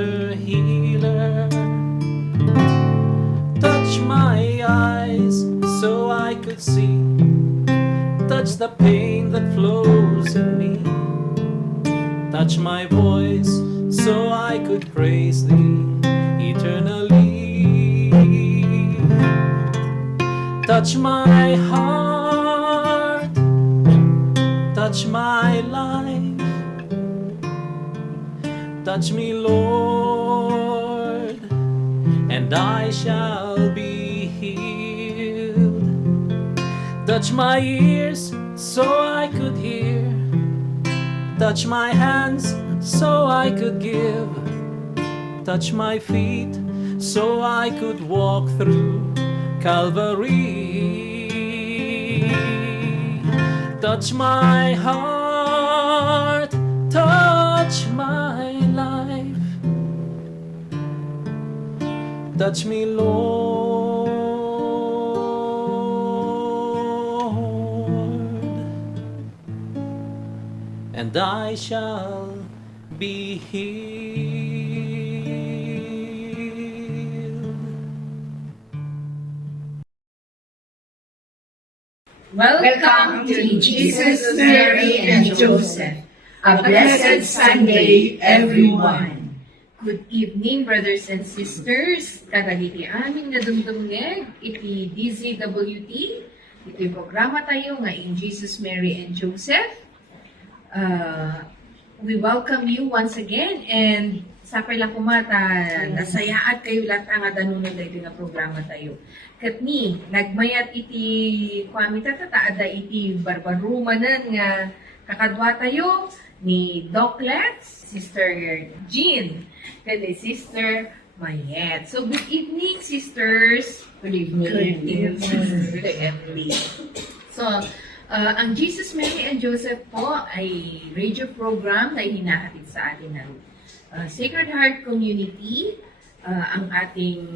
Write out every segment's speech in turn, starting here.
Master Healer. Touch my eyes so I could see. Touch the pain that flows in me. Touch my voice so I could praise Thee eternally. Touch my heart, touch my life. Touch me, Lord, and I shall be healed. Touch my ears so I could hear. Touch my hands so I could give. Touch my feet so I could walk through Calvary. Touch my heart, touch my life. Touch me, Lord, and I shall be healed. Welcome to Jesus, Mary, and Joseph. A blessed Sunday, everyone. Good evening, brothers and sisters. Kadagiti aming nadumdumneg, iti DZWT. Ito'y programa tayo nga in Jesus, Mary, and Joseph. We welcome you once again and sa pala kumata, nasayaat kayo lahat nga danunod ito nga programa tayo. Kat ni, nagmayat iti kwamita tataada iti barbarumanan nga kakadwa tayo ni Doc Letts, Sister Jean, kani Sister Mayet. So, good evening, sisters. Good evening. Sister Emily. So, ang Jesus, Mary, and Joseph po ay radio program na hinahatid sa atin ng Sacred Heart Community. Ang ating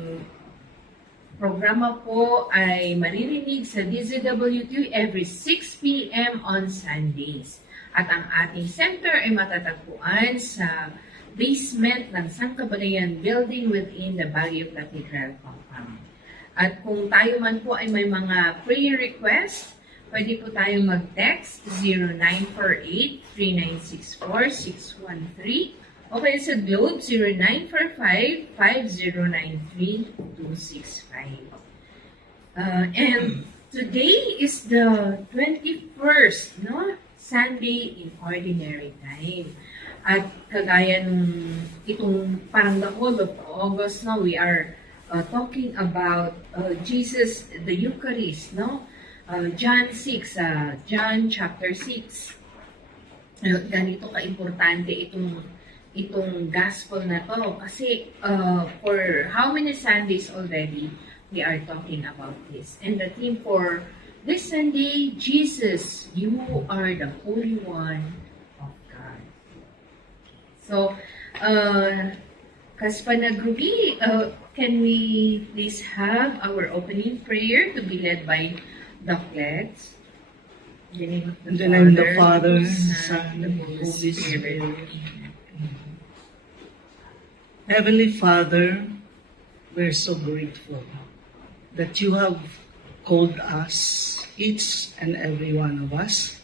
programa po ay maririnig sa DZWT every 6 p.m. on Sundays. At ang ating center ay matatagpuan sa basement ng Sangkabalayan Building within the Valley of Cathedral compound. At kung tayo man po ay may mga prayer request, pwede po tayo mag-text 0948-3964-613 o kaya sa Globe 0945-5093-265. And today is the 21st, no? Sunday in Ordinary Time. At kagaya nung itong parang the whole of August, no, we are talking about Jesus, the Eucharist, no? John 6, John chapter 6. Ganito ka-importante itong gospel na to. Kasi for how many Sundays already, we are talking about this. And the theme for this Sunday, Jesus, you are the Holy One of God. So, Kaspanagrubi, can we please have our opening prayer to be led by Doc Letts? In the name of the Father, Son, and Holy Spirit. Heavenly Father, we're so grateful that you have called us, each and every one of us,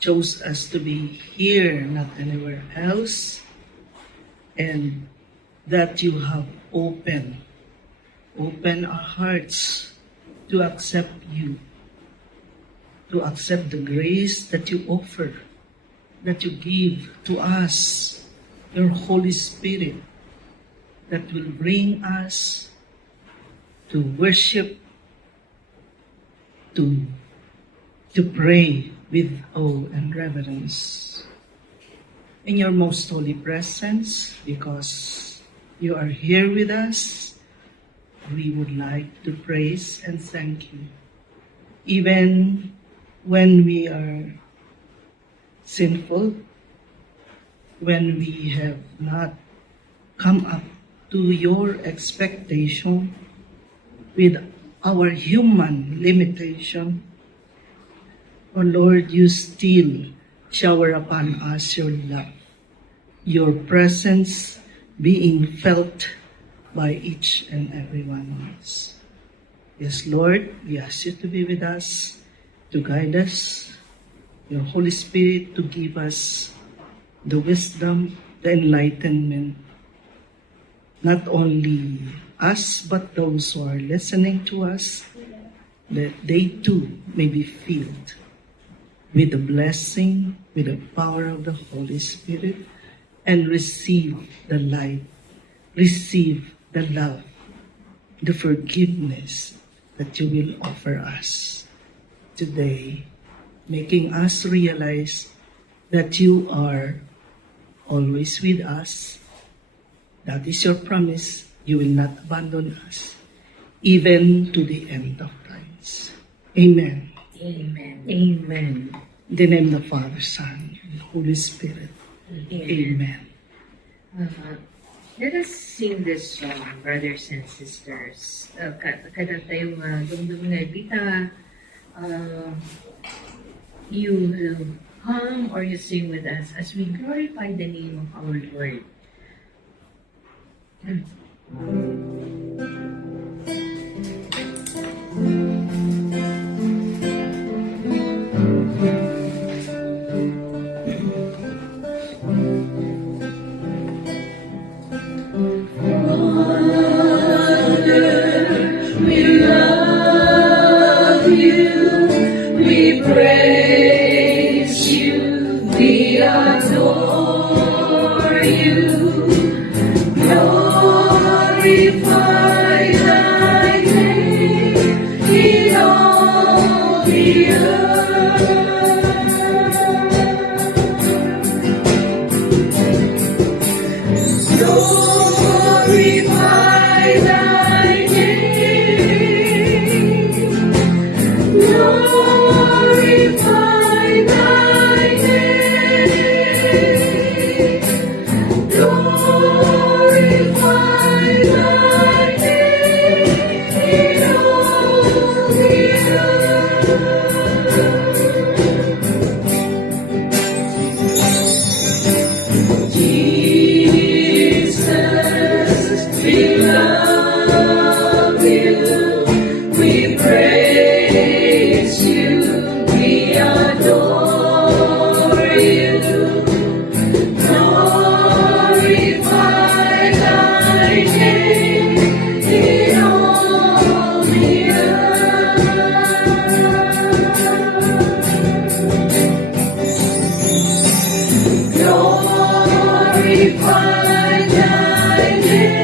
chose us to be here, not anywhere else, and that you have opened our hearts to accept you, to accept the grace that you offer, that you give to us, your Holy Spirit, that will bring us to worship, to pray with awe and reverence in your most holy presence. Because you are here with us, we would like to praise and thank you. Even when we are sinful, when we have not come up to your expectation with our human limitation, oh Lord, you still shower upon us your love, your presence, being felt by each and every one of us. Yes, Lord, we ask you to be with us, to guide us, your Holy Spirit to give us the wisdom, the enlightenment, not only us, but those who are listening to us, that they too may be filled with the blessing, with the power of the Holy Spirit, and receive the light, receive the love, the forgiveness that you will offer us today, making us realize that you are always with us. That is your promise. You will not abandon us, even to the end of times. Amen. Amen. Amen. In the name of the Father, Son, and Holy Spirit. Amen. Let us sing this song, brothers and sisters. Kada tayo dumdum na bita, you hum or you sing with us as we glorify the name of our Lord. We praise you, we adore you, glorify thy name in all the earth. Glorify thy name. Glorify thy name. Glorify thy name in all the earth. Jesus, we love you, we praise you, we adore you, glorify thy name in all the earth. Glorify thy name.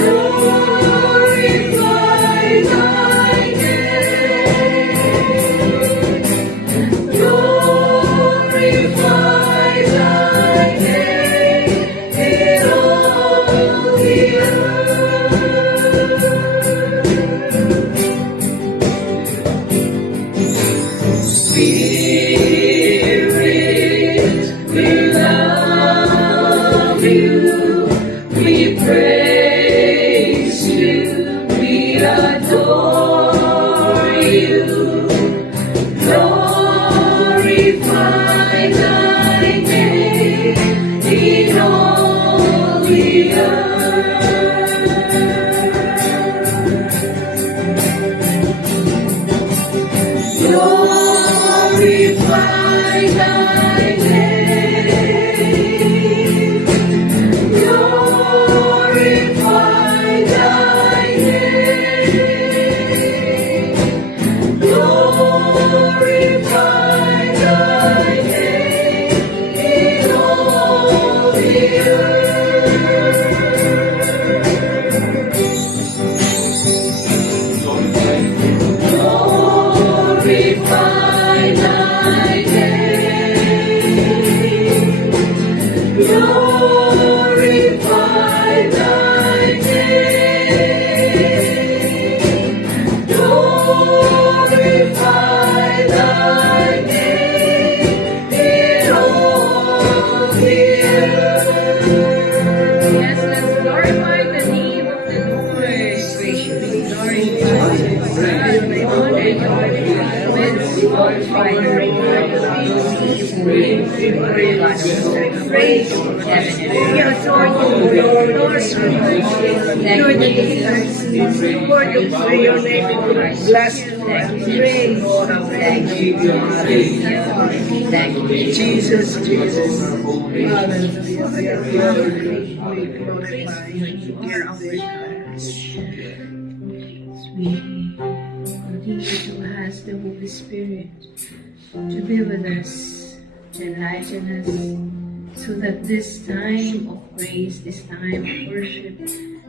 Glorify thy name. Glorify thy name in all the earth. Spirit, we love you, we praise you, we adore you, glorify thy name in all the earth. Glorify thy name. Glorify thy name. Glorify thy name in all the glorify thy name. Glorify thy name. Glorify thy name in all the earth. Yes, let's glorify the name of the Lord. Graciously glorify the Son, my honor, glorify the Lord. Praise We adore you, Lord, you're the leader. Lord, you pray your name, bless you, praise, thank you, thank you, Jesus, Jesus. Hallelujah. We glorify you, hear our prayers. We continue to ask the Holy Spirit to be with us, to enlighten us, so that this time of praise, this time of worship,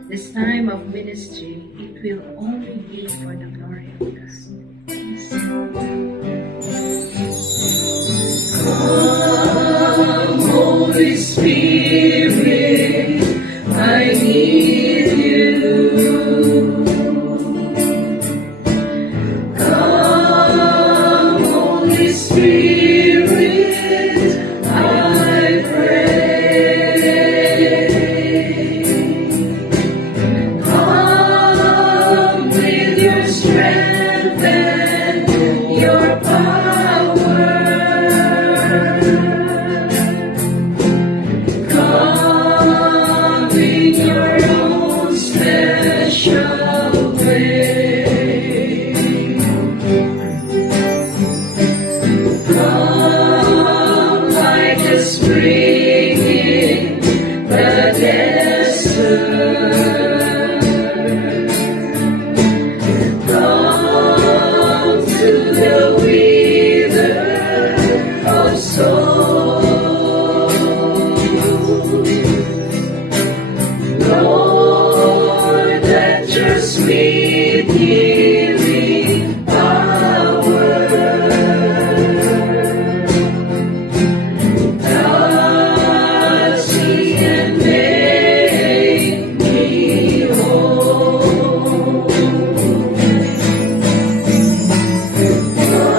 this time of ministry, it will only be for the glory of God. Come, Holy Spirit, I need you. Come, Holy Spirit, I pray. Come with your strength and your power. Come in your own special way. Come like a spring in the desert. Come to the wither of soul. Lord, let your sweet healing power touch me and make me whole.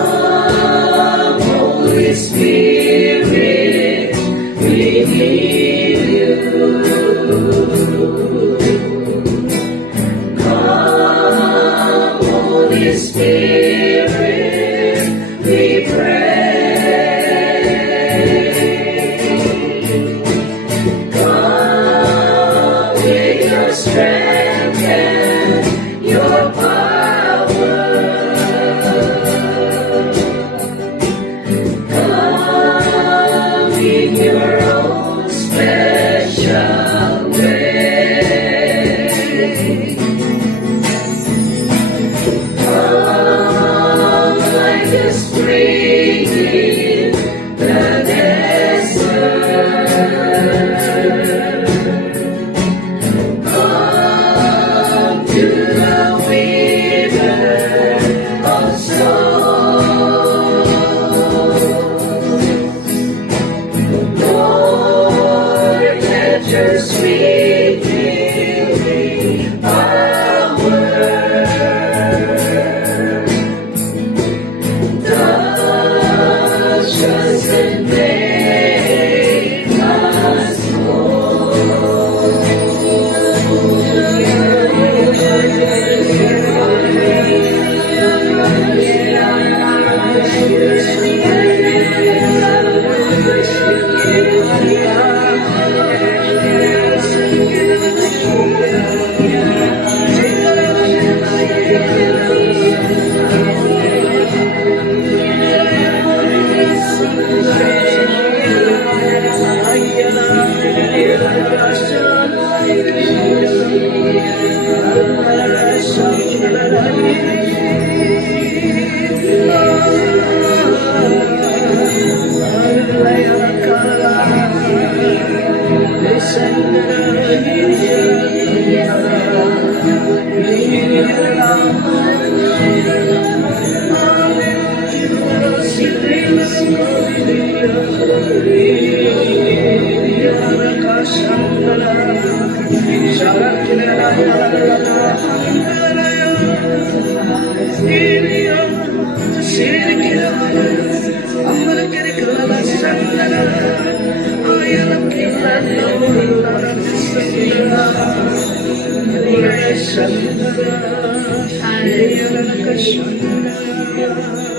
Come, Holy Spirit, we need you. Come, Holy Spirit, we pray. Come with your strength and your power. Come in your own special way. Come like a spring in the desert. Come to the wither of soul. Lord, let your sweet healing power touch us and make us whole.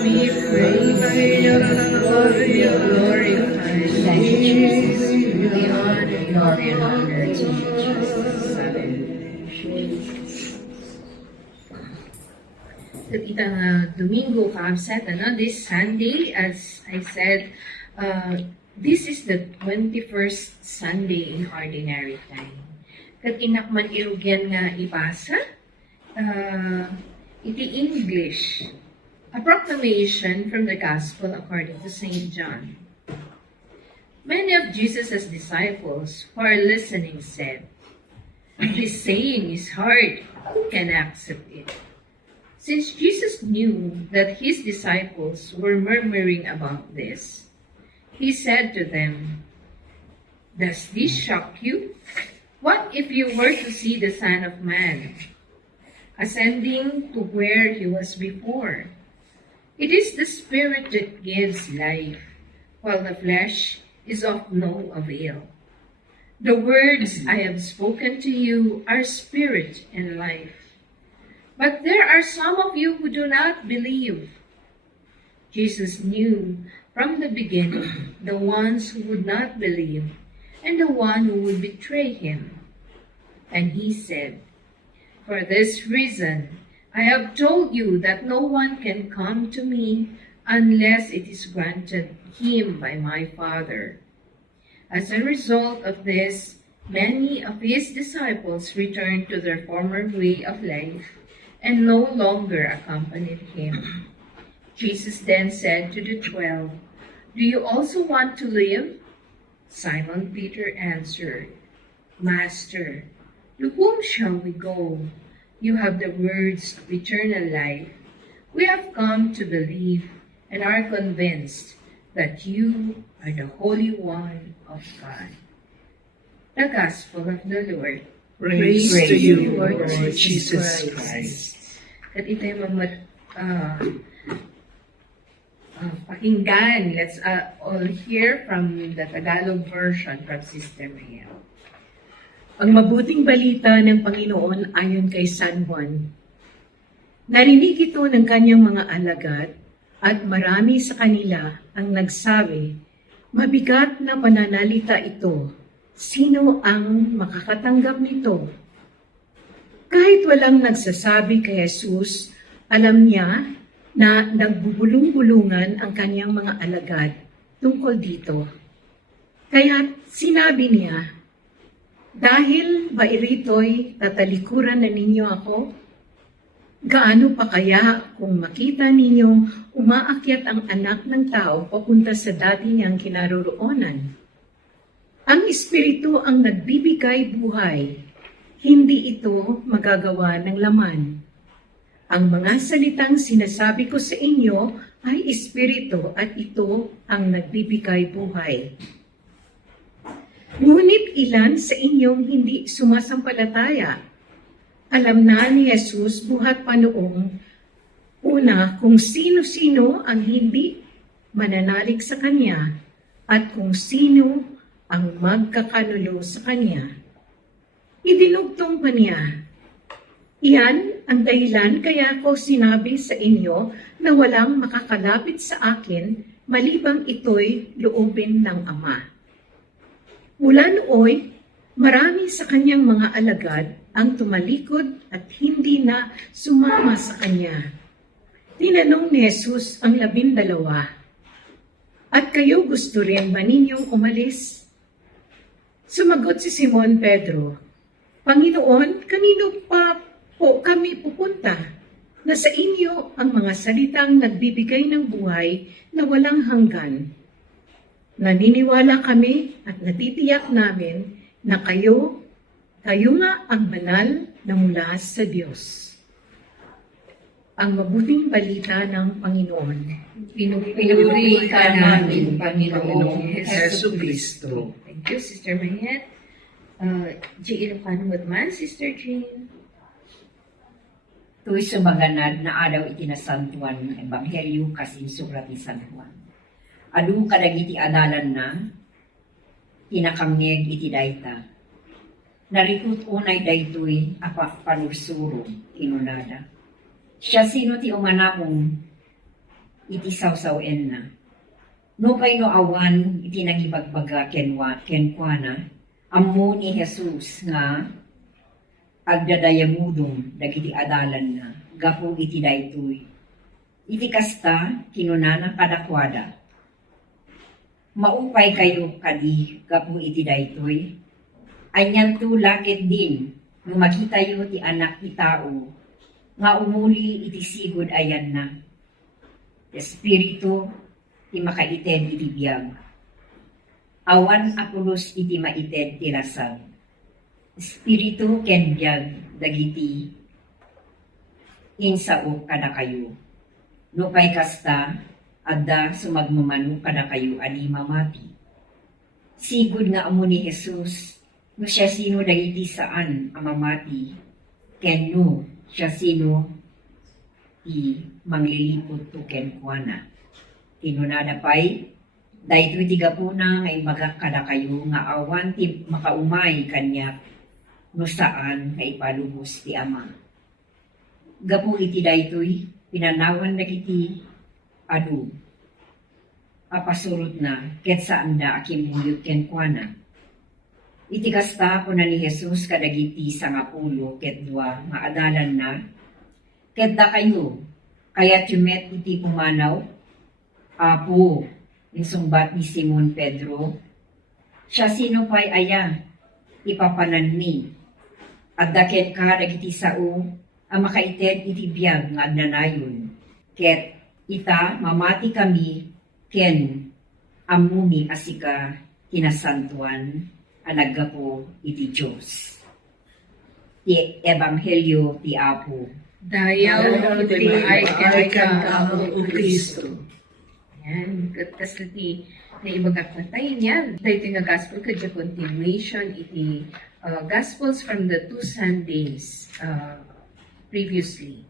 We pray, glorify, thank you, Jesus. We honor glory and honor to you, Jesus. Kapitang Domingo Kamsat, this Sunday, as I said, this is the 21st Sunday in Ordinary Time. Kat inakman irugyan nga ipasa, iti English, a proclamation from the Gospel according to St. John. Many of Jesus' disciples who are listening said, "This saying is hard. Who can accept it?" Since Jesus knew that his disciples were murmuring about this, he said to them, "Does this shock you? What if you were to see the Son of Man ascending to where he was before? It is the Spirit that gives life, while the flesh is of no avail. The words I have spoken to you are spirit and life. But there are some of you who do not believe." Jesus knew from the beginning the ones who would not believe and the one who would betray him. And he said, "For this reason, I have told you that no one can come to me unless it is granted him by my Father." As a result of this, many of his disciples returned to their former way of life and no longer accompanied him. Jesus then said to the 12, "Do you also want to live?" Simon Peter answered, "Master, to whom shall we go? You have the words of eternal life. We have come to believe and are convinced that you are the Holy One of God." The Gospel of the Lord. Praise to you, Lord Jesus Christ. At ito'y pakinggan. Let's all hear from the Tagalog version from Sister Maria. Ang mabuting balita ng Panginoon ayon kay San Juan. Narinig ito ng kanyang mga alagad at marami sa kanila ang nagsabi, "Mabigat na pananalita ito. Sino ang makakatanggap nito?" Kahit walang nagsasabi kay Jesus, alam niya na nagbubulong-bulungan ang kanyang mga alagad tungkol dito. Kaya sinabi niya, "Dahil ba irito'y tatalikuran na ninyo ako? Gaano pa kaya kung makita ninyong umaakyat ang anak ng tao papunta sa dati niyang kinaroroonan? Ang Espiritu ang nagbibigay buhay, hindi ito magagawa ng laman. Ang mga salitang sinasabi ko sa inyo ay Espiritu at ito ang nagbibigay buhay. Ngunit ilan sa inyong hindi sumasampalataya. Alam na ni Jesus buhat pa noong una kung sino-sino ang hindi mananalig sa Kanya at kung sino ang magkakanulo sa Kanya. Idinugtong pa niya, "Iyan ang dahilan kaya ko sinabi sa inyo na walang makakalapit sa akin malibang ito'y loobin ng Ama." Mula nooy, marami sa kanyang mga alagad ang tumalikod at hindi na sumama sa kanya. Tinanong ni Jesus ang 12, "At kayo gusto rin ba ninyong umalis?" Sumagot si Simon Pedro, "Panginoon, kanino pa po kami pupunta? Nasa inyo ang mga salitang nagbibigay ng buhay na walang hanggan. Naniniwala kami at natitiyak namin na kayo nga ang banal na mula sa Diyos." Ang mabuting balita ng Panginoon. Pinupuri ka namin, Panginoong Heso Kristo. Thank you, Sister Mariette. Ilocano man, Sister Jean. Ito'y sumaganad na araw itinasantuan ng Ebanghelyo kasinsurat ni San Juan. Adu kadagiti adalan na, tinakangeg iti dayta. Narikot unay daytoy apak panursuro tinunada. Siya sino ti umanapong iti sawsawen na. No kay no awan iti nagibagbaga kenkwana, Ammo ni Jesus nga agdadayamudong dagiti adalan na gapo iti daytoy. Iti kasta kinunana kadakwada. Maupay kayo kadi gapo iti daytoy. Anyan to lakit din no makita yo ti anak ti tao nga umuli iti sigod ayan na. Espiritu ti makaited iti biyag. Awan apulos iti maited ti lasag. Espiritu ken biyag dagiti insao kada kayo. No pay kasta adda sumagmamano kada kayo ani mamati. Sigud nga amo ni Jesus no siya sino dagiti saan ang mamati ken no siya sino i manglilipot to ken kuana. Tinunada pay dahito iti gapuna nga imaga kada kayo nga awan ti makaumay kanya no saan nga ipalubos ti ama. Gapu iti daytoy pinanawan dagiti adu apasurot na ket saan da akimuyot ken kuana. Iti kasta po na ni Jesus kadagiti sangapulo ket dua nga adalan na ket da kayo kaya tumet iti pumanaw apo insungbat ni Simon Pedro siya sino pay aya ipapanan mi at daket ka dagiti sao ang makaited iti biyag nga agnanayon ket ita mamati kami ken amumi asika kinasantuan ang naggapo iti Diyos. Ti Ebanghelyo ti Apo. Dayaw iti Ay ka ka, O Kristo. Yan, kas iti na ibagak na tayo niyan. Dahil nga gospel kadya continuation iti Gospels from the 2 Sundays previously.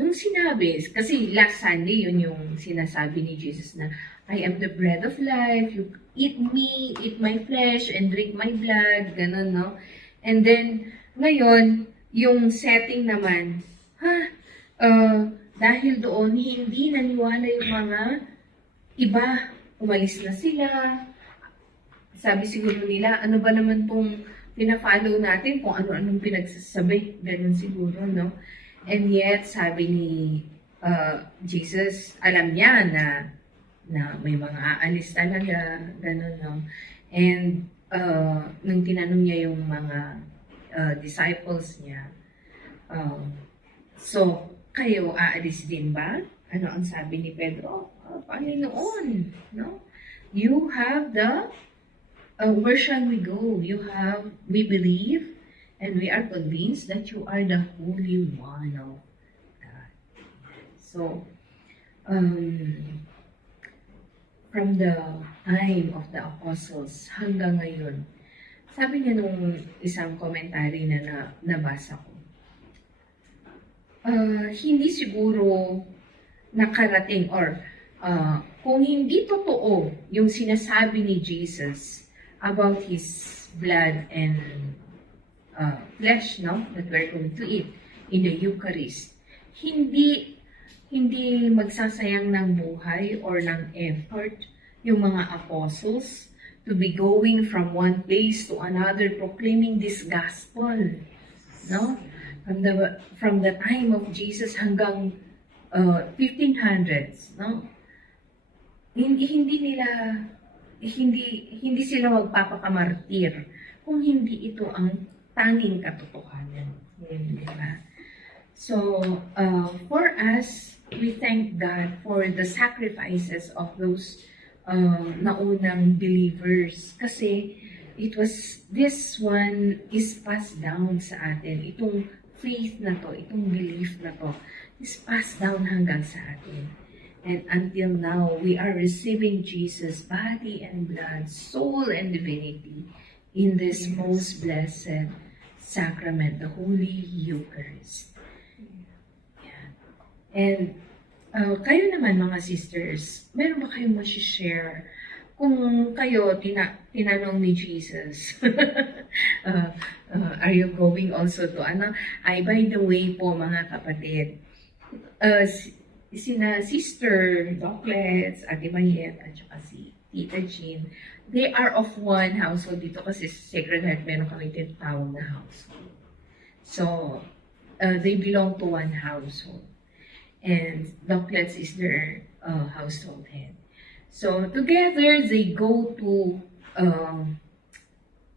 Nung sinabi, kasi last Sunday yun yung sinasabi ni Jesus na I am the bread of life, you eat me, eat my flesh, and drink my blood, ganun, no? And then, ngayon, yung setting naman, dahil doon, hindi naniwala yung mga iba, umalis na sila. Sabi siguro nila, ano ba naman pong pina-follow natin, kung ano-anong pinagsasabi, ganun siguro, no? And yet, sabi ni Jesus, alam niya na may mga aalis talaga, gano'n, no? And nung tinanong niya yung mga disciples niya, so, kayo aalis din ba? Ano ang sabi ni Pedro? Panginoon, no? You have the, where shall we go? We believe, and we are convinced that you are the Holy One of God. So, from the time of the apostles hanggang ngayon, sabi niya nung isang komentary na nabasa ko, hindi siguro nakarating or kung hindi totoo yung sinasabi ni Jesus about His blood and flesh, no, that we're going to eat in the Eucharist, hindi magsasayang ng buhay or ng effort yung mga apostles to be going from one place to another proclaiming this gospel, no? From the time of Jesus hanggang 1500s, no? Hindi sila magpapakamartir kung hindi ito ang tanging katotohanan. Di ba? So, for us, we thank God for the sacrifices of those naunang believers. Kasi this one is passed down sa atin. Itong faith na to, itong belief na to, is passed down hanggang sa atin. And until now, we are receiving Jesus' body and blood, soul and divinity in this most blessed sacrament, the Holy Eucharist. And kayo naman mga sisters, meron ba kayong share kung kayo tinanong ni Jesus? Are you going also to Ay, by the way po mga kapatid, sina Sister Doclets, Ate Mayet, at saka si Tita Jean, they are of one household dito kasi sa Sacred Heart meron kami tinatawag na household. So, they belong to one household. And Doclets is their household head. So, together, they go to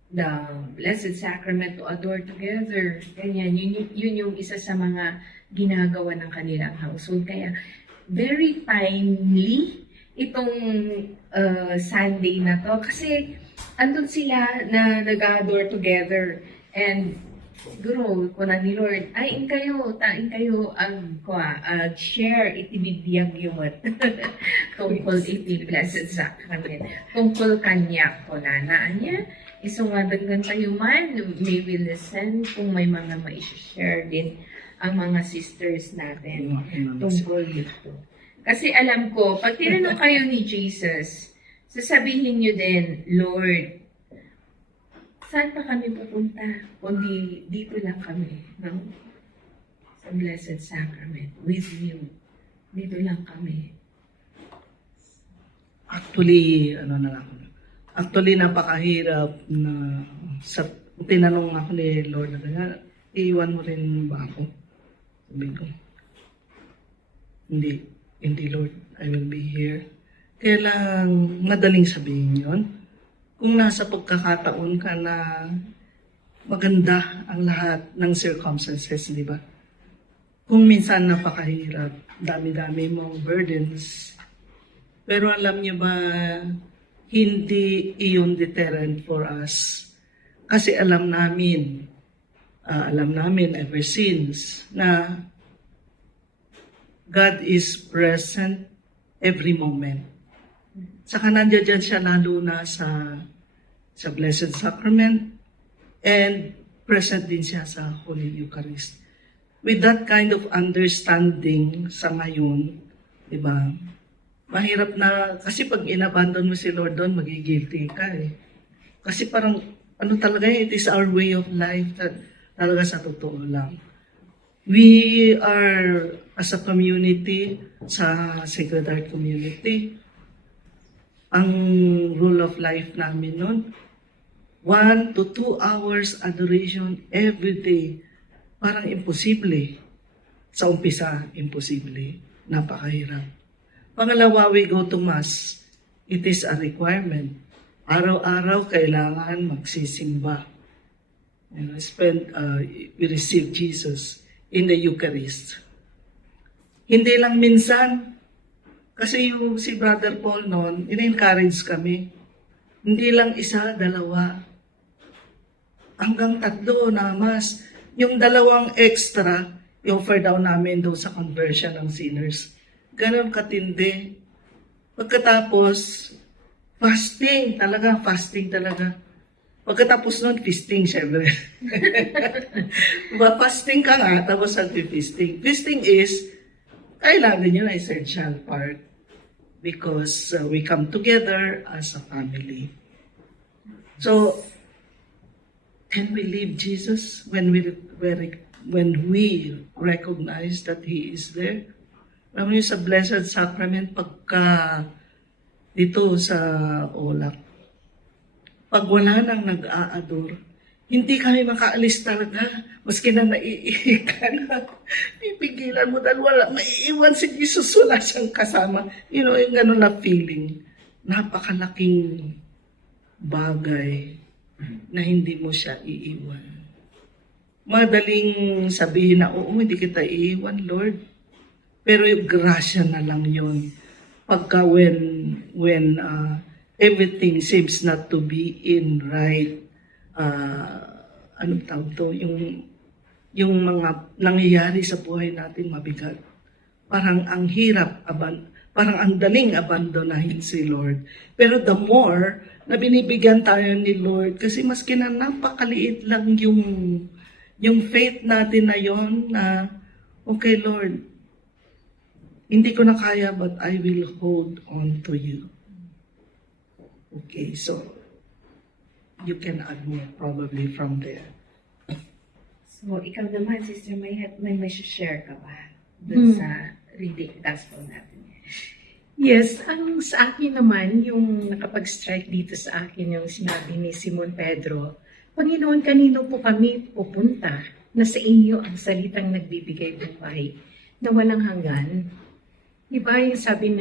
the Blessed Sacrament to adore together. Ganyan, yun yung isa sa mga ginagawa ng kanilang household. Kaya, very timely itong Sunday na to. Kasi, andun sila na nag-adore together. And, siguro, kunan ni Lord, tain kayo, share, itibibiyag yun. Tungkol iti Blessed Sacrament. Tungkol kanya, kunanaan niya. Isungadagdan kayo man, may we listen kung may mga ma-share din ang mga sisters natin tungkol dito. Kasi alam ko, pag tinanong kayo ni Jesus, sasabihin niyo din, Lord, saan pa kami pupunta? Kundi dito lang kami, no? Sa Blessed Sacrament, with you. Dito lang kami. Actually, napakahirap na sa tinanong ako ni Lord na ganyan, iiwan mo rin ba ako? Sabi ko, hindi Lord, I will be here. Kaya lang madaling sabihin yon. Kung nasa pagkakataon ka na maganda ang lahat ng circumstances, di ba? Kung minsan napakahirap, dami-dami mong burdens. Pero alam niyo ba, hindi iyon deterrent for us. Kasi alam namin ever since na God is present every moment. Saka nandiyan siya lalo na sa Blessed Sacrament and present din siya sa Holy Eucharist. With that kind of understanding sa ngayon, di ba? Mahirap na, kasi pag inabandon mo si Lord doon, magigilty ka eh. Kasi parang, talaga, it is our way of life, talaga sa totoo lang. We are, as a community, sa Sacred Heart community, ang rule of life namin nun, 1 to 2 hours adoration every day. Parang imposible. Sa umpisa, imposible. Napakahirap. Pangalawa, we go to Mass. It is a requirement. Araw-araw kailangan magsisimba. We receive Jesus in the Eucharist. Hindi lang minsan, kasi yung si Brother Paul noon, in-encourage kami. Hindi lang isa, dalawa. Hanggang 3 na Mass. Yung 2 extra, i-offer daw namin doon sa conversion ng sinners. Ganon katindi. Pagkatapos, fasting talaga. Pagkatapos nun, feasting, syempre. Diba, fasting ka nga, tapos feasting. Feasting is, kailangan yun na essential part. Because we come together as a family. So, can we leave Jesus when we recognize that He is there? Alam niyo sa Blessed Sacrament, pagka dito sa Olak, pag wala nang nag-a-adore, hindi kami makaalis talaga. Maski na naiihi ka na, pipigilan mo dahil wala, maiiwan si Jesus, wala siyang kasama. You know, yung gano'n na feeling. Napakalaking bagay na hindi mo siya iiwan. Madaling sabihin na, oo, hindi kita iiwan, Lord. Pero yung grasya na lang yun. Pagka when everything seems not to be in right, anong tawag to, yung mga nangyayari sa buhay natin mabigat. Parang ang hirap, parang ang daling abandonahin si Lord. Pero the more na binibigyan tayo ni Lord, kasi maski na napakaliit lang yung faith natin na yon na, okay Lord, hindi ko na kaya, but I will hold on to you. Okay, so you can add more probably from there. So, ikaw naman, Sister, may share ka ba dun sa reading gospel natin? Yes, ang sa akin naman, yung nakapag-strike dito sa akin, yung sinabi ni Simon Pedro, Panginoon, kanino po kami pupunta na sa inyo ang salitang nagbibigay buhay na walang hanggan? Diba yung sabi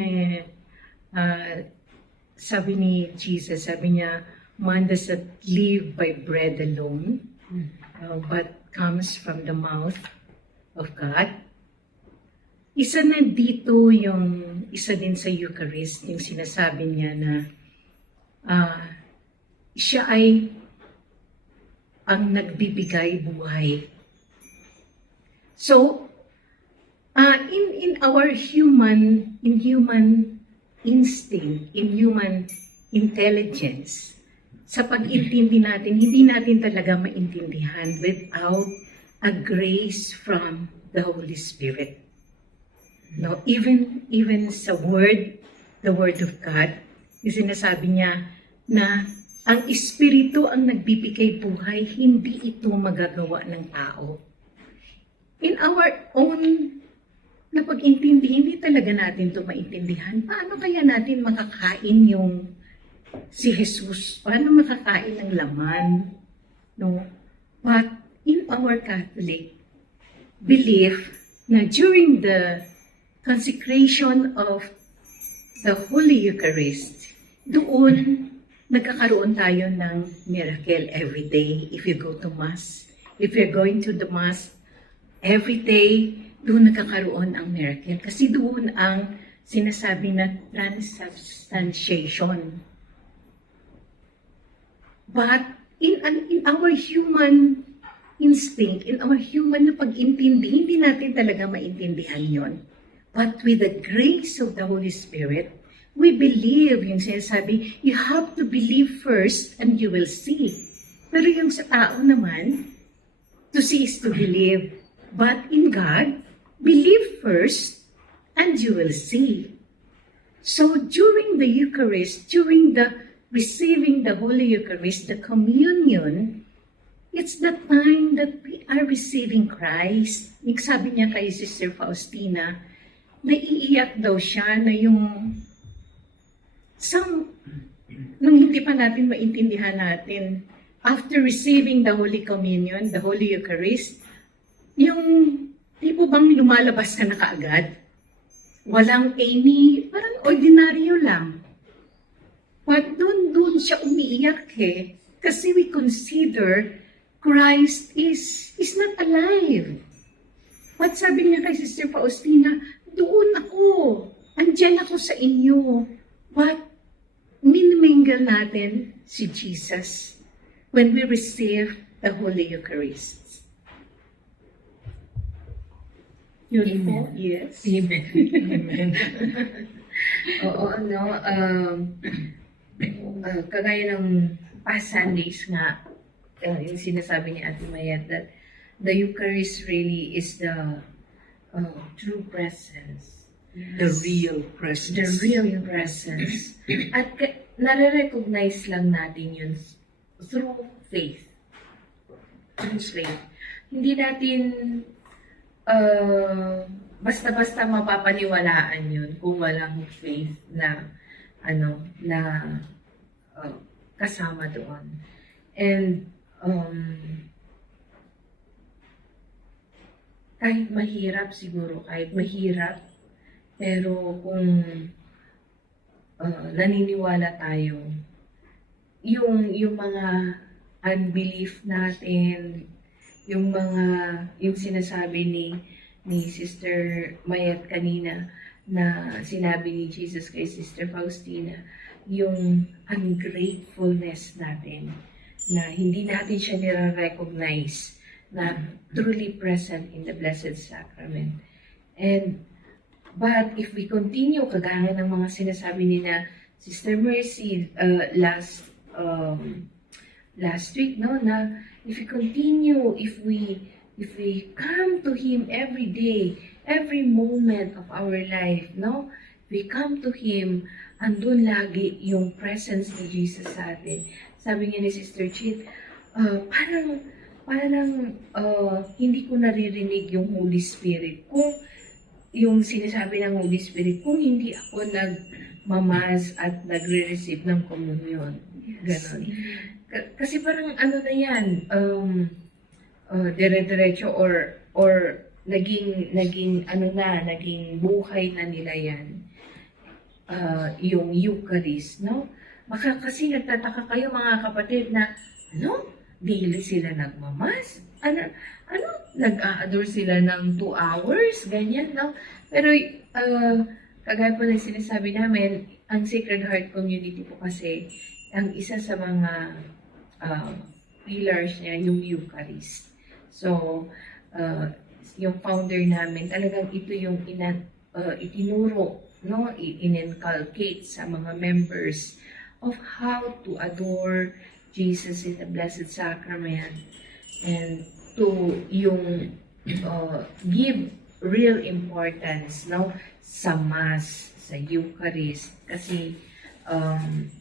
ni Jesus, sabi niya, man does not live by bread alone, but comes from the mouth of God. Isa na dito yung, isa din sa Eucharist, yung sinasabi niya na siya ay ang nagbibigay buhay. So, in our human instinct, in human intelligence, sa pag-intindi natin, hindi natin talaga maintindihan without a grace from the Holy Spirit. No, even sa the word of God, yung sinasabi niya na ang Espiritu ang nagbibigay buhay, hindi ito magagawa ng tao. In our own na pag-intindi, hindi talaga natin ito maintindihan. Paano kaya natin makakain yung si Jesus? Paano makakain ng laman? No? But in our Catholic belief na during the consecration of the Holy Eucharist, doon nagkakaroon tayo ng miracle every day if you go to Mass. If you're going to the Mass every day, doon nagkakaroon ang miracle. Kasi doon ang sinasabi na transubstantiation. But in our human instinct, in our human na pag-intindi, hindi natin talaga maintindihan yon. But with the grace of the Holy Spirit, we believe, yung sinasabi, you have to believe first and you will see. Pero yung sa tao naman, to see is to believe. But in God, believe first and you will see. So during the Eucharist, during the receiving the Holy Eucharist, the communion, it's the time that we are receiving Christ. Yung sabi niya kay Sister Faustina, naiiyak daw siya na yung nung hindi pa natin maintindihan natin, after receiving the Holy Communion, the Holy Eucharist, yung di po bang lumalabas ka na kaagad? Walang any, parang ordinaryo lang. But doon siya umiiyak kasi we consider Christ is not alive. What sabi niya kay Sister Faustina, doon ako, andyan ako sa inyo. But minimingle natin si Jesus when we receive the Holy Eucharist. Yun po. Yes. Amen. Amen. Oo, ano, kagaya ng past Sundays nga, yung sinasabi ni Ate Mayat that the Eucharist really is the true presence. The real presence. The real presence. At nare-recognize lang natin yun through faith. Through faith. Hindi natin basta-basta mapapaniwalaan yun kung walang faith na kasama doon. And kahit mahirap, pero kung naniniwala tayo, yung mga unbelief natin, yung sinasabi ni Sister Mayat kanina na sinabi ni Jesus kay Sister Faustina, yung ungratefulness natin, na hindi natin siya nire-recognize na truly present in the Blessed Sacrament. But if we continue, kagaya ng mga sinasabi ni na Sister Mercy last week, no, na if we continue, if we come to Him every day, every moment of our life, no, we come to Him, andun lagi yung presence ni Jesus sa atin. Sabi niya ni Sister Chit, parang hindi ko naririnig yung Holy Spirit. Kung yung sinasabi ng Holy Spirit, kung hindi ako nagmamas at nagre-receive ng communion. Ganon. Kasi parang ano na yan, dire-diretso or naging buhay na nila yan, yung Eucharist, no? Baka kasi nagtataka kayo mga kapatid na, daily sila nagmamas? Nag-a-adore sila ng 2 hours? Ganyan, no? Pero, kagaya po ng sinasabi namin, ang Sacred Heart Community po kasi, ang isa sa mga pillars niya, yung Eucharist. So, yung founder namin, talagang ito yung itinuro, no? In-inculcate sa mga members of how to adore Jesus in the Blessed Sacrament and to yung give real importance, no, sa Mass, sa Eucharist. Kasi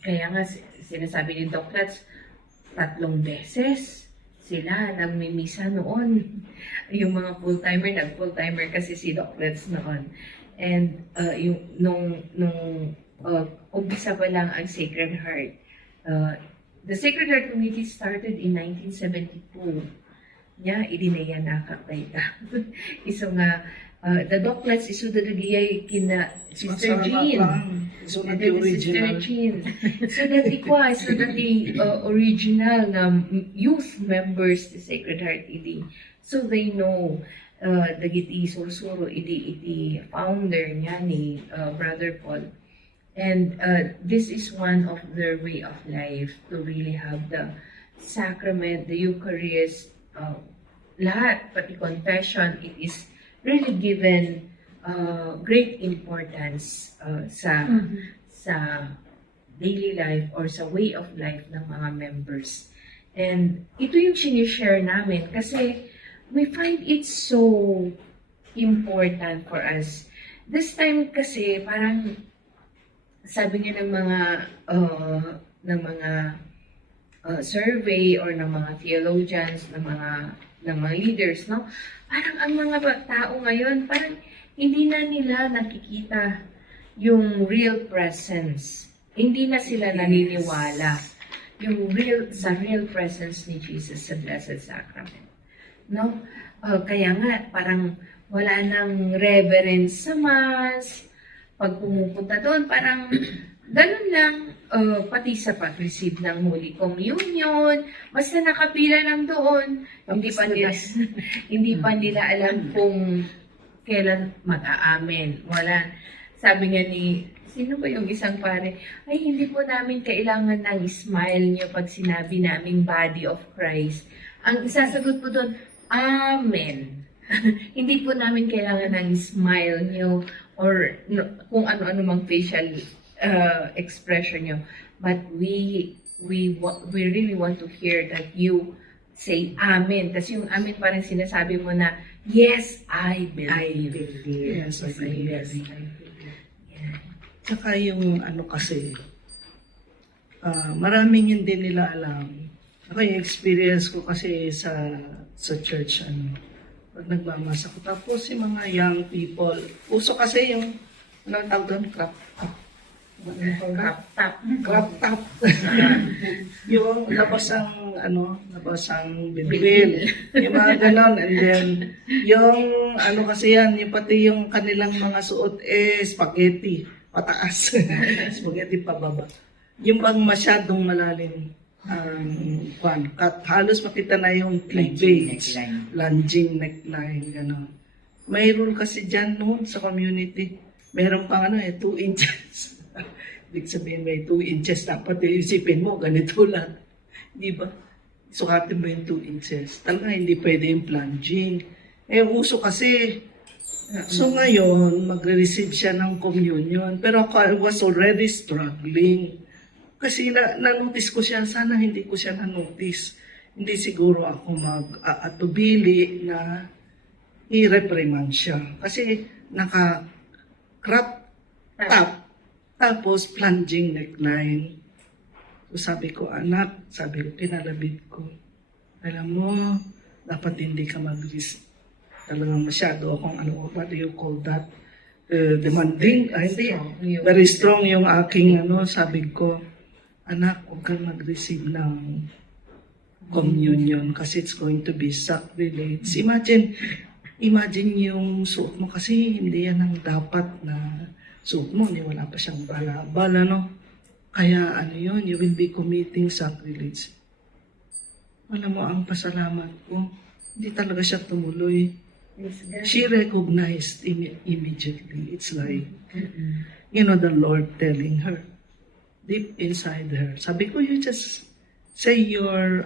kaya nga sinasabi ni Doc Lats, 3 beses sila nagmimisa noon. Yung mga full-timer, nag-full-timer kasi si Doc Lats noon. And nung umpisa pa lang ang Sacred Heart, the Sacred Heart Community started in 1972. Idineya nakakita. Iso nga, the Doc Lats iso dadagiyay kina Sister Jean. So, And then Sister Jean. So that the original youth members the Sacred Heart idi. So they know dagiti sursuro iti founder niya ni Brother Paul. And this is one of their way of life to really have the sacrament, the Eucharist, lahat, pati confession, it is really given great importance sa daily life or sa way of life ng mga members. And ito yung sinishare namin kasi we find it so important for us. This time kasi parang sabi niya ng mga survey or ng mga theologians, ng mga leaders, no? Parang ang mga tao ngayon, parang hindi na nila nakikita yung real presence. Hindi na sila naniniwala sa real presence ni Jesus sa Blessed Sacrament. No? Kaya nga, parang wala nang reverence sa Mass. Pag pumupunta doon, parang ganun lang, pati sa pag-receive ng Holy Communion, basta nakapila lang doon, hindi pa nila alam kung kailan mag-aamen. Wala. Sabi nga sino ba yung isang pare? Ay, hindi po namin kailangan ng smile niyo pag sinabi naming body of Christ. Ang isasagot po doon, Amen. Hindi po namin kailangan ng smile niyo or kung ano-ano mang facial expression nyo. But we really want to hear that you say Amen. Kasi yung Amen parang sinasabi mo na, yes, I believe. Yes, I believe. Yes, I believe. Yeah. Tsaka yung kasi, maraming hindi nila alam. Ako yung experience ko kasi sa church, pag nagmamasa ko. Tapos yung mga young people, uso kasi yung, tawag doon, crop top. Yung labas ang bibig. Yung mga ganon. And then, yung kasi yan, yung pati yung kanilang mga suot spaghetti, pataas. Spaghetti pababa. Yung bang masyadong malalim halos makita na yung cleavage, lunging neckline, gano'n. May rule kasi dyan noon sa community. Meron pang 2 inches. Ibig sabihin may 2 inches. Dapat isipin mo, ganito lang. Di ba? Sukatin mo yung 2 inches. Talaga hindi pwede yung plunging. Uso kasi. So ngayon, magre-receive siya ng communion. Pero ako, I was already struggling. Kasi na-notice ko siya, sana hindi ko siya na-notice. Hindi siguro ako mag-atubili na i-reprimand siya. Kasi naka-crop top, tapos plunging neckline. So sabi ko, pinalabit ko. Alam mo, dapat hindi ka talagang masyado akong what do you call that? demanding. Ay, hindi. Strong yung- Very strong yung aking, sabi ko, anak, huwag kang mag-receive ng communion kasi it's going to be sacrilege. Imagine yung suot mo kasi hindi yan ang dapat na suot mo. Wala pa siyang bala, no? Kaya yun, you will be committing sacrilege. Alam mo, ang pasalamat ko, hindi talaga siya tumuloy. She recognized immediately. It's like, the Lord telling her, deep inside her. Sabi ko, you just say your,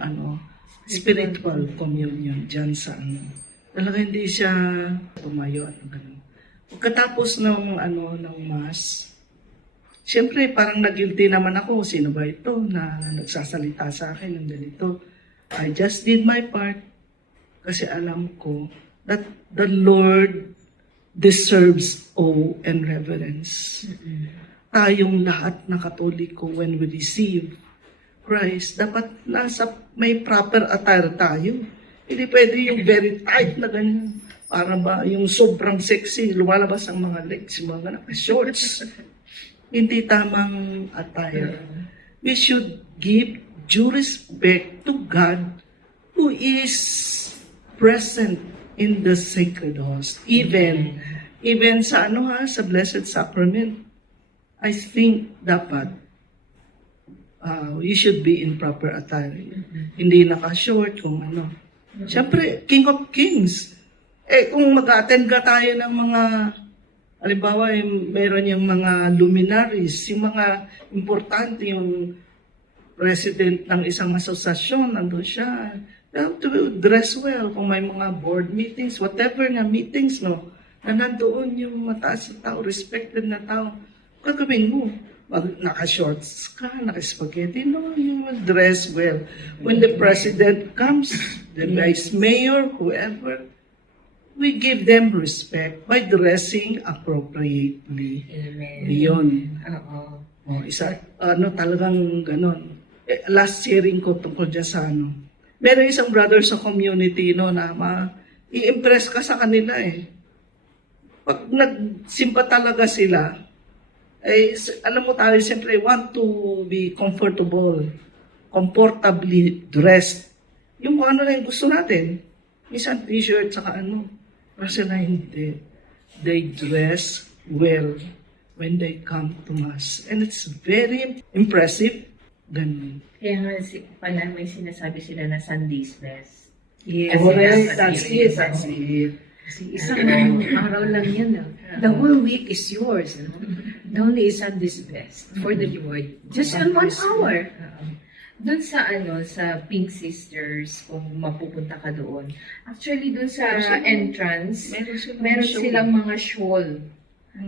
spiritual communion dyan sa Talaga hindi siya tumayo at gano'n. Pagkatapos ng Mass, siyempre, parang nag-guilty naman ako. Sino ba ito na nagsasalita sa akin ng ganito? I just did my part kasi alam ko that the Lord deserves awe and reverence. Tayong lahat na Katoliko, when we receive Christ, dapat may proper attire tayo. Hindi pwede yung very tight na ganyan. Para ba yung sobrang sexy, lumalabas ang mga legs, mga shorts. Hindi tamang attire. We should give due respect to God who is present in the sacred host. Even sa sa Blessed Sacrament, I think dapat you should be in proper attire. Hindi naka-short kung Siyempre, King of Kings. Kung mag-attend ka tayo ng mga, halimbawa, meron yung mga luminaries, yung mga importante, yung president ng isang asosasyon, nandun siya. You have to dress well kung may mga board meetings, whatever na meetings, no? Na nandoon yung mataas na tao, respected na tao. Gagawin mo. Naka-shorts ka, naka-spaghetti, no? You will dress well. When the president comes, the vice mayor, whoever, we give them respect by dressing appropriately. Amen. Yun. Oo. Talagang ganon. Last hearing ko tungkol dyan sa meron isang brother sa community, na i-impress ka sa kanila Pag nagsimpa talaga sila, alam mo tayo, siyempre, want to be comfortably dressed. Yung kung na yung gusto natin. Isang t-shirt, saka Kasi na hindi. They dress well when they come to Mass. And it's very impressive. Ganun. Kaya nga pala may sinasabi sila na Sunday's best. Yes, that's it. That's it. Kasi isang araw lang yan. The whole week is yours. The only Sunday's best for the Lord. Just on 1 hour. Doon sa sa Pink Sisters, kung mapupunta ka doon. Actually, doon sa entrance, meron silang mga shawl.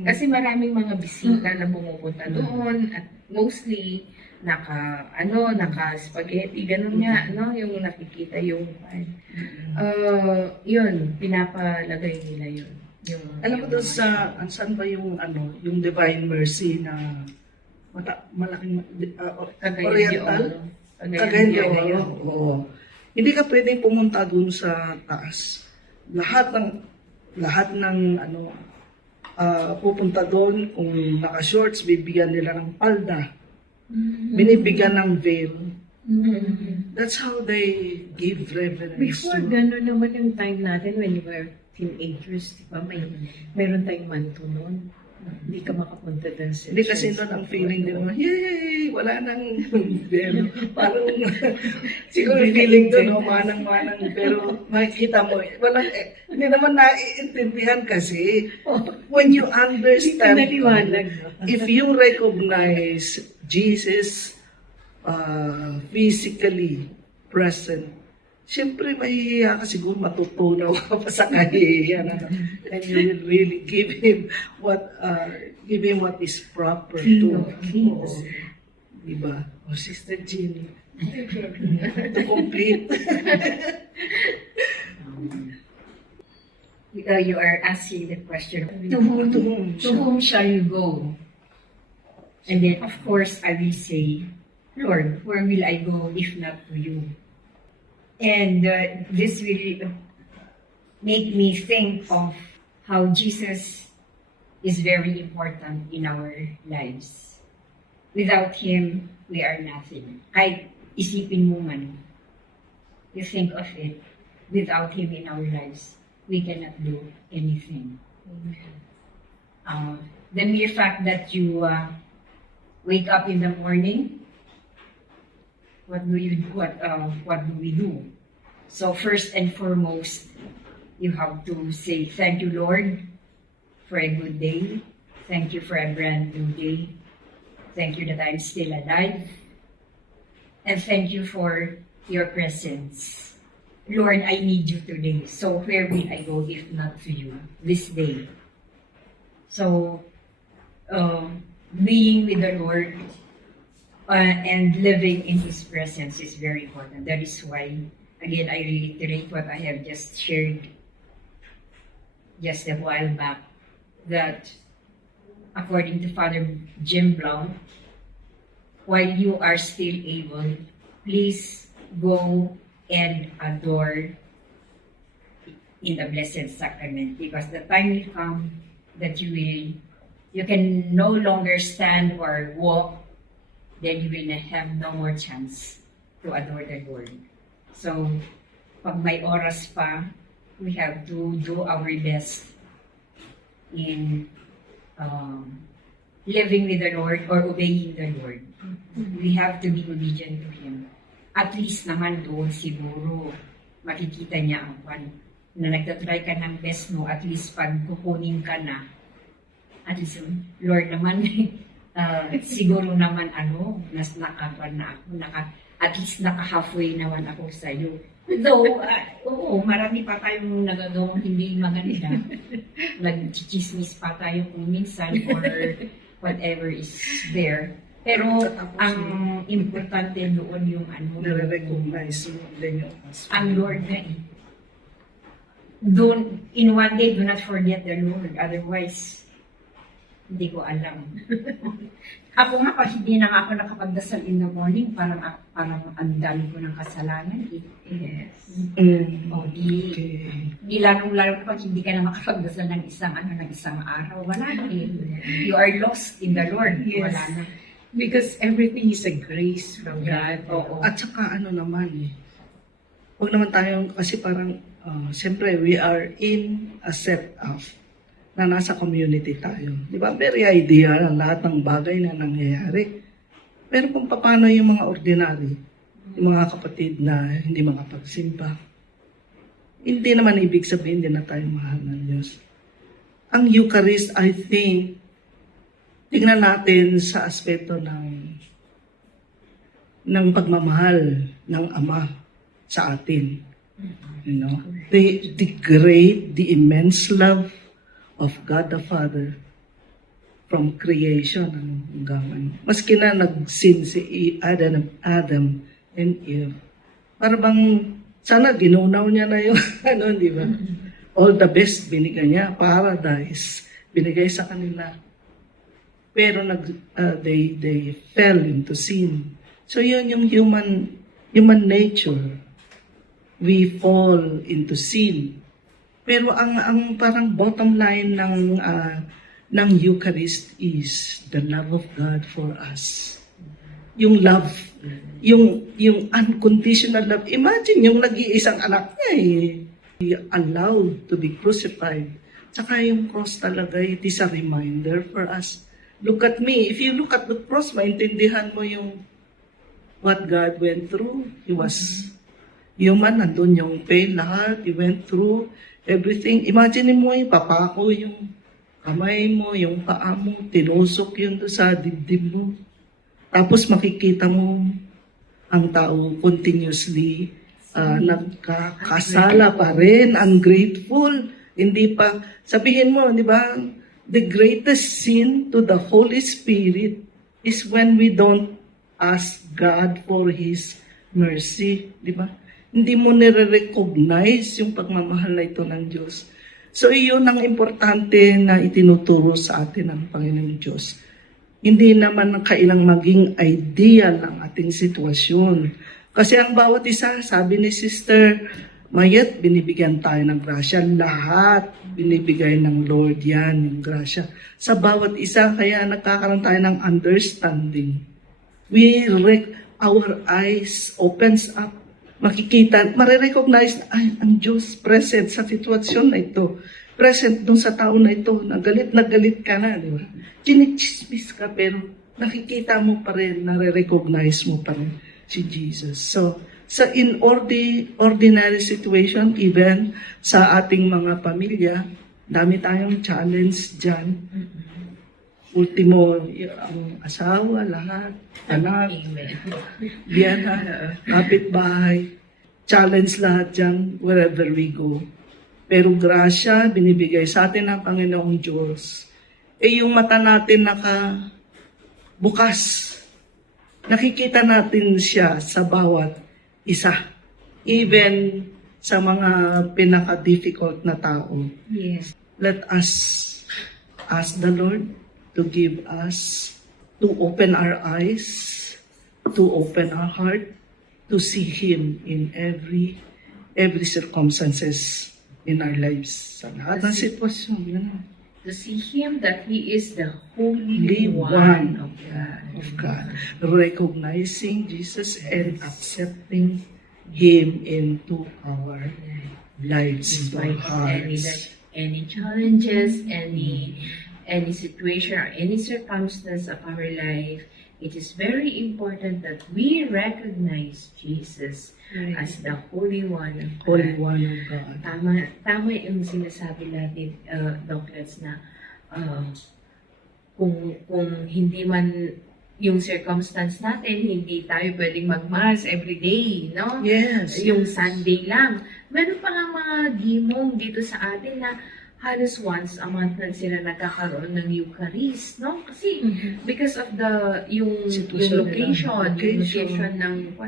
Kasi maraming mga bisita na pumupunta doon at mostly naka-spaghetti, ganun nga, yung nakikita yung yun, pinapalagay nila yun. Alam mo doon saan ba yung yung Divine Mercy na malaking Oriental? Cagayan de Oro. Oo. Hindi ka pwedeng pumunta doon sa taas. Lahat ng pupunta doon, kung naka-shorts, bibigyan nila ng palda. Binibigyan ng veil. That's how they give reverence. Before, gano'n naman yung time natin when we were teenagers, di ba? Meron tayong manto noon. Hindi ka makapunta doon sa Hindi kasi doon ang feeling din mo, yay! Wala nang veil. Parang, siguro feeling doon, manang-manang. Pero makikita mo, hindi naman naiintindihan kasi. When you understand, if you recognize Jesus physically present, siyempre mahihiya ka, siguro matutunaw ka pa sa kahihiyan. And you will really give him what is proper to. Diba? Sister Jean. To complete. You are asking the question, to whom shall you go? And then, of course, I will say, Lord, where will I go if not to you? And this will make me think of how Jesus is very important in our lives. Without Him, we are nothing. Kahit isipin mo man, you think of it, without Him in our lives, we cannot do anything. The mere fact that you wake up in the morning, what do we do? So first and foremost, you have to say, thank you, Lord, for a good day. Thank you for a brand new day. Thank you that I'm still alive. And thank you for your presence. Lord, I need you today. So where will I go if not to you this day? So, being with the Lord and living in His presence is very important. That is why, again, I reiterate what I have just shared just a while back, that according to Father Jim Brown, while you are still able, please go and adore in the Blessed Sacrament, because the time will come that you can no longer stand or walk, then you will have no more chance to adore the Lord. So, pag may oras pa, we have to do our best in living with the Lord or obeying the Lord. We have to be obedient to Him. At least naman doon siguro makikita niya ang na nagtatry ka ng best mo, at least pag kukunin ka na, at least, Lord naman, siguro naman nas nakapan na ako, at least naka-halfway naman ako sa iyo. Though, oo, marami pa tayong nagagawang hindi maganda. Nag-chismis pa tayo kung minsan or whatever is there. Pero ang importante doon yung Nare-recognize mo din yung ang Lord na eh. Don't, in one day, do not forget the Lord. Otherwise, hindi ko alam. Ako nga, pag hindi na nga ako nakapagdasal in the morning, parang ang dami ko ng kasalanan. Yes. O di lalong-lalo pag hindi ka na makapagdasal ng isang araw, wala na eh. You are lost in the Lord. Yes. Wala na. Because everything is a grace from God. Oo. At saka naman huwag naman tayong, kasi parang, siyempre, we are in a set-up na nasa community tayo. Di ba? Very ideal ang lahat ng bagay na nangyayari. Pero kung paano yung mga ordinary, yung mga kapatid na hindi makapagsimba, hindi naman ibig sabihin din na tayo mahal ng Diyos. Ang Eucharist, I think, tingnan natin sa aspeto ng pagmamahal ng Ama sa atin. You know, the great, the immense love of God the Father from creation hanggang maski na nag-sin si Adam and Eve. Para bang sana ginunaw niya na yung di ba? All the best binigay niya, paradise binigay sa kanila. Pero they fell into sin. So yun yung human nature. We fall into sin. Pero ang parang bottom line ng Eucharist is the love of God for us. Yung love, yung unconditional love. Imagine yung nag-iisang anak niya allowed to be crucified. Tsaka yung cross talaga, it is a reminder for us. Look at me. If you look at the cross, maintindihan mo yung what God went through. He was human, nandun yung pain, lahat. He went through everything. Imagine mo yung papako, yung kamay mo, yung paa mo, tinusok yun doon sa dibdib mo. Tapos makikita mo ang tao continuously nagkakasala pa rin, ungrateful. Hindi pa, sabihin mo, di ba, the greatest sin to the Holy Spirit is when we don't ask God for His mercy. Di ba? Hindi mo nire-recognize yung pagmamahal na ito ng Diyos. So, iyon ang importante na itinuturo sa atin ng Panginoong Diyos. Hindi naman kailang maging ideal ang ating sitwasyon. Kasi ang bawat isa, sabi ni Sister Mayat binibigyan tayo ng grasya. Lahat binibigay ng Lord yan, yung grasya. Sa bawat isa, kaya nagkakaroon tayo ng understanding. Our eyes opens up. Makikita, marirecognize na, ay, ang Diyos present sa sitwasyon na ito. Present dun sa tao na ito. Na galit ka na, di ba? Chinichismis ka, pero nakikita mo pa rin, nare-recognize mo pa rin si Jesus. So, sa ordinary situation, even sa ating mga pamilya, dami tayong challenge dyan. Ultimo, ang asawa, lahat, anak, Amen. biyana, kapitbahay, challenge lahat dyan wherever we go. Pero grasya, binibigay sa atin ng Panginoong Diyos. Yung mata natin bukas. Nakikita natin siya sa bawat isa. Even sa mga pinaka-difficult na tao. Yes. Let us ask the Lord to give us, to open our eyes, to open our heart, to see Him in every circumstances in our lives. Sa lahat ng sitwasyon, yun. To see Him that He is the Holy Holy One One of God. of God. Recognizing Jesus and accepting Him into our lives, into our Despite hearts. any challenges, any situation, or any circumstance of our life, it is very important that we recognize Jesus as the Holy One of God. Holy One of God. Tama yung sinasabi natin, Doctors, na kung hindi man yung circumstance natin, hindi tayo pwedeng mag-mass every day, no? Yes. Yung Sunday lang. Meron pa nga mga gimong dito sa atin na halos once a month na sila nagkakaroon ng Eucharist, no? Kasi because of yung Sitwasyon location ng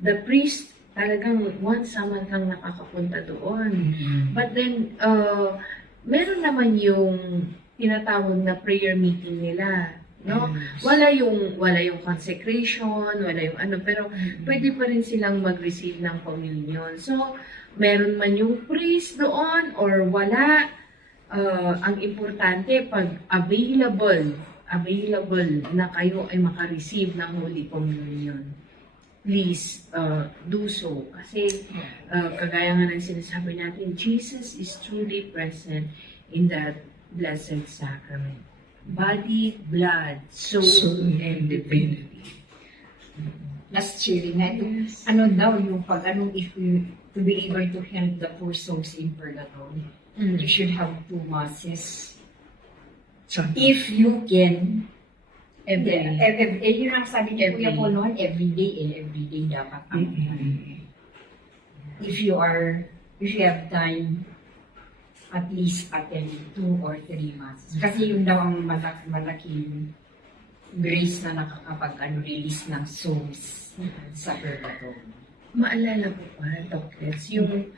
the priest talagang once a month lang nakakapunta doon. But then, meron naman yung tinatawag na prayer meeting nila, no? Yes. Wala yung consecration, wala yung ano, pero pwede pa rin silang mag-receive ng communion. So, meron man yung priest doon or wala, ang importante pag available na kayo ay maka-receive ng Holy Communion. Please do so. Kasi kagaya nga ng sinasabi natin, Jesus is truly present in that blessed sacrament. Body, blood, soul, and divinity. Last sharing na ito. Ano daw yung if you to be able to help the poor souls in purgatory, you should have 2 masses. If you can, yun ang sabi ni Kuya Paul noon, everyday dapat ang If you have time, at least attend 2 or 3 masses. Kasi yun daw ang malaking grace na release ng souls sa purgatory. Maalala ko pa, Doctors, yung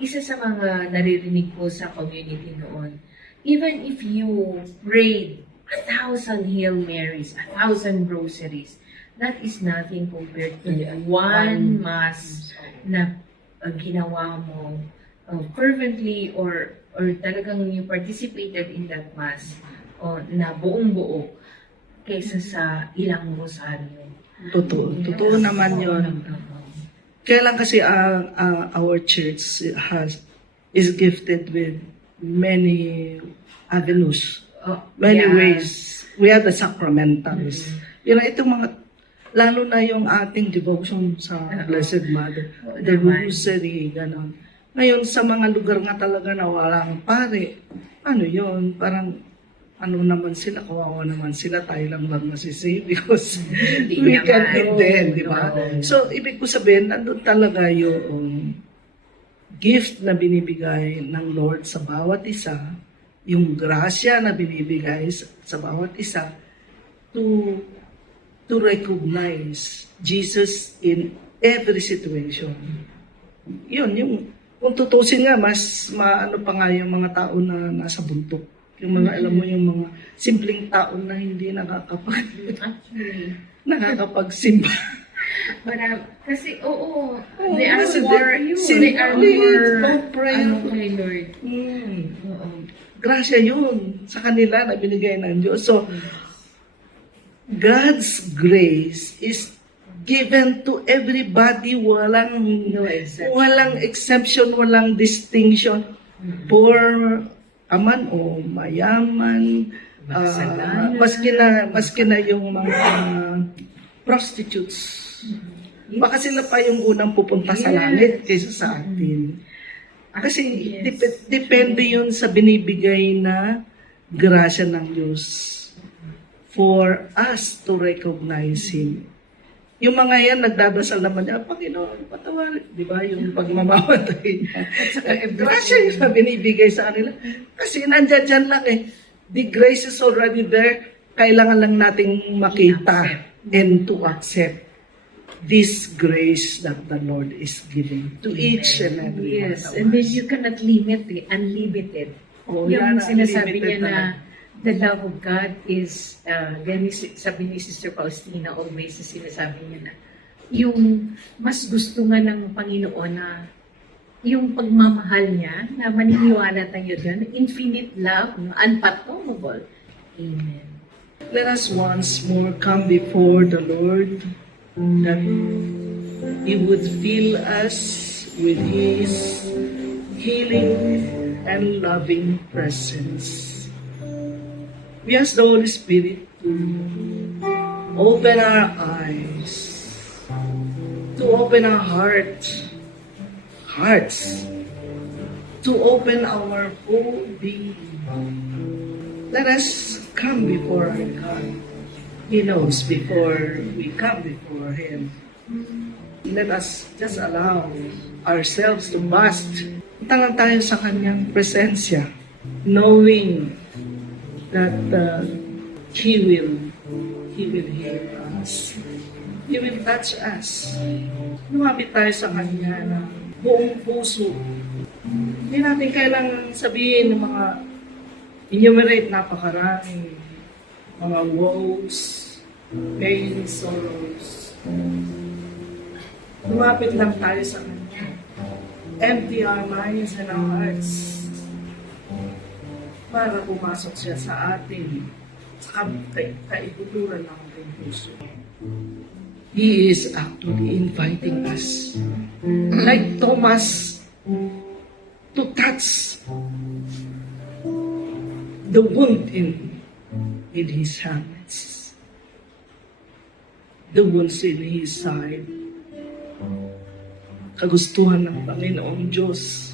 isa sa mga naririnig ko sa community noon, even if you prayed 1,000 Hail Marys, 1,000 rosaries, that is nothing compared to one Mass na ginawa mo fervently or talagang you participated in that Mass na buong-buo kaysa sa ilang rosaryo. Totoo naman yun. Kaya lang kasi our church is gifted with many avenues, many ways. We have the sacramentals. Itong mga, lalo na yung ating devotion sa Blessed Mother, the Rosary, gano'n. Ngayon, sa mga lugar nga talaga na walang pare, ano yun, parang ano naman sila, kawawa naman sila, tayo lang masisave because we can do them, di ba? So, ibig ko sabihin, nandun talaga yung gift na binibigay ng Lord sa bawat isa, yung grasya na binibigay sa bawat isa to recognize Jesus in every situation. Yun, kung tutusin nga, mas maano pa nga yung mga tao na nasa buntok. Yung mga, alam mo, yung mga simpleng tao na hindi nakakapagsimba. Kasi, oo, Oo, they are kasi more, they are simply, more, prayer. kay Lord. Oo. Grasya yun sa kanila na binigay ng Diyos. So, God's grace is given to everybody. No exception. Walang exception, walang distinction. Poor, aman o mayaman, Makasalanan. maski na yung mga prostitutes. Baka sila pa yung unang pupunta sa langit kaysa sa atin. Kasi depende yun sa binibigay na grasya ng Diyos for us to recognize Him. Yung mga yan, nagdadasal naman niya, Panginoon, patawarin. Di ba? Yung pagmamamatay niya. Grasya yung na binibigay sa kanila. Kasi nandyan dyan lang eh. The grace is already there. Kailangan lang nating makita and to accept this grace that the Lord is giving to each and every Yes, one of and then us. you cannot limit it, unlimited. Oh, Yung yan, sinasabi unlimited niya na talaga. the love of God is, sabi ni Sister Faustina always, sinasabi niya na, yung mas gusto nga ng Panginoon na yung pagmamahal niya, na maniniwala tayo dyan, infinite love, no, unfathomable. Amen. Let us once more come before the Lord, that He would fill us with His healing and loving presence. We ask the Holy Spirit to open our eyes, to open our hearts, to open our whole being. Let us come before our God. He knows before we come before Him. Let us just allow ourselves to bask. Tangan tayo sa Kanyang presensya, knowing that He will heal us. He will touch us. Lumapit tayo sa Kanya na buong puso. Hindi natin kailangan sabihin ng mga enumerate napakarami, mga woes, pain, sorrows. Lumapit lang tayo sa Kanya. Empty our minds and our hearts para pumasok siya sa atin sa kaibuturan ng ating puso. He is actually inviting us, like Thomas, to touch the wound in his hands, the wounds in his side. Kagustuhan ng Panginoong Diyos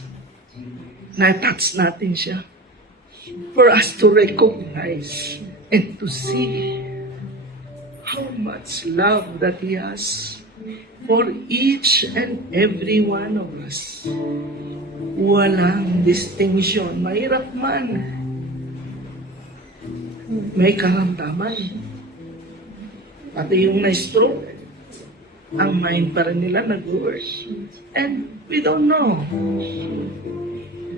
na touch natin siya for us to recognize and to see how much love that He has for each and every one of us. Walang distinction. Mahirap man. May karamdaman. Pati yung na-stroke, ang mind pa rin nila nag-work. And we don't know.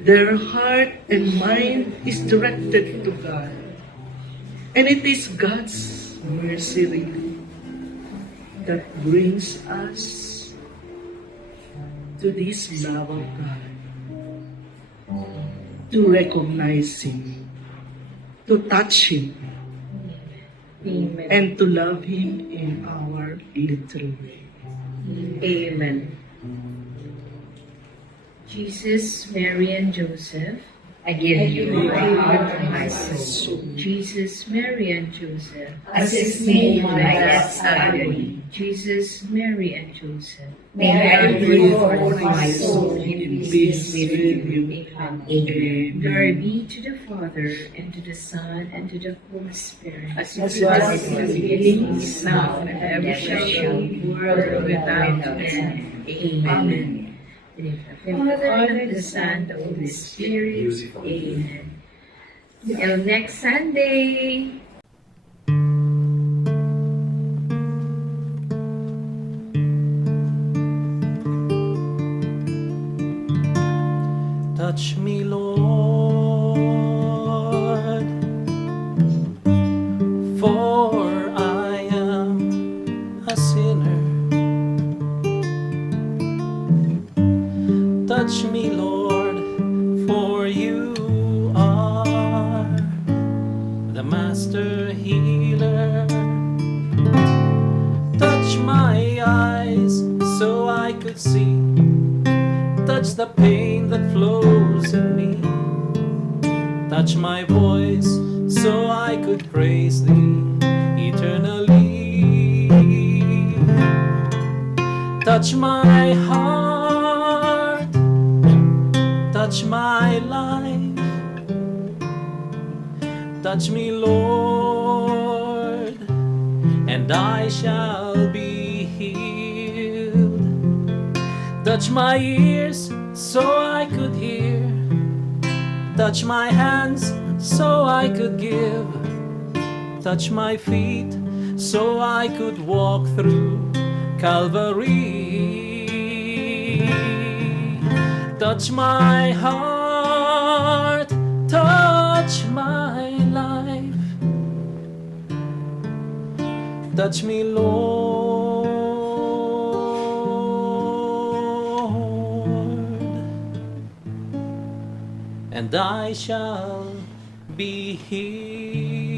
Their heart and mind is directed to God. And it is God's mercy really that brings us to this love of God. To recognize Him, to touch Him, Amen. and to love Him in our little way. Amen. Jesus, Mary, and Joseph. I give you my heart and my soul. Jesus, Mary, and Joseph. Assist me in my last agony. Jesus, Mary, and Joseph. May I bring forth my soul in peace with you. Amen. Glory be to the Father, and to the Son, and to the Holy Spirit. As As it was was in the beginning, is now, and ever shall be, world without end. Amen. In the name of the Father, the Son, the Holy Spirit. Amen. Till next Sunday. Touch me, Lord, for I am a sinner. Touch me, Lord, for you are the master healer. Touch my eyes so I could see. Touch the pain that flows in me. Touch my voice so I could praise thee eternally. Touch my heart, touch my life. Touch me, Lord, and I shall be healed. Touch my ears so I could hear. Touch my hands so I could give. Touch my feet so I could walk through Calvary. Touch my heart, touch my life. Touch me, Lord, and I shall be healed.